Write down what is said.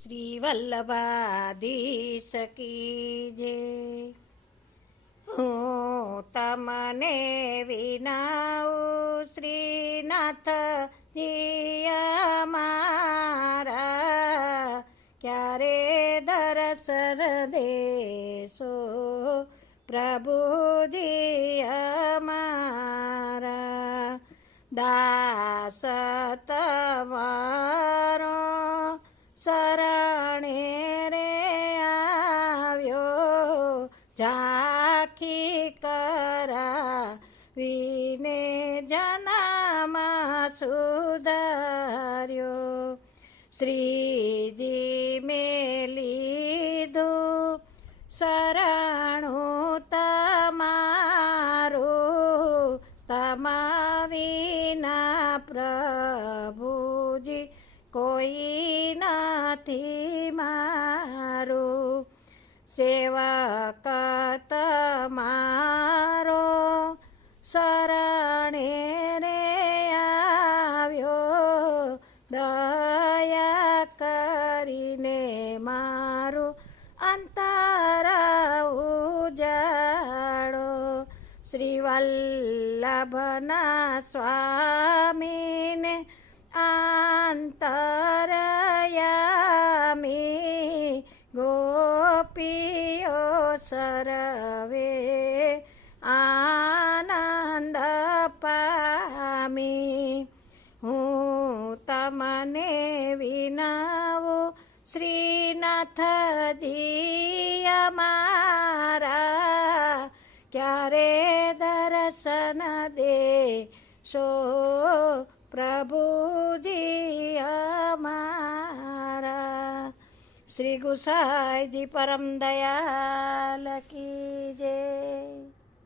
શ્રી વલ્લભાધીશ કી જય। હું તમને વિનાવું શ્રીનાથજી અમારા, ક્યારે દર્શન દેશો પ્રભુજી અમારા। દાસ તમારો શરણે રે આવ્યો, ઝાંખી કરાવીને જન્મ સુધાર્યો। શ્રીજી મેં લીધું શરણું તમારું, તમા વિના પ્રભુજી કોઈ નથી મારું। સેવક તમારો શરણે રે આવ્યો, દયા કરીને મારું અંતર ઉજાડો। શ્રી વલ્લભના સ્વામીને અંતરયામી, ગોપીઓ સર્વે આનંદ પામી। હું તમને વિનાવું શ્રીનાથજી અમારા, ક્યારે દર્શન દેશો પ્રભુજી અમારા। શ્રી ગુસાઈજી પરમ દયાલ કી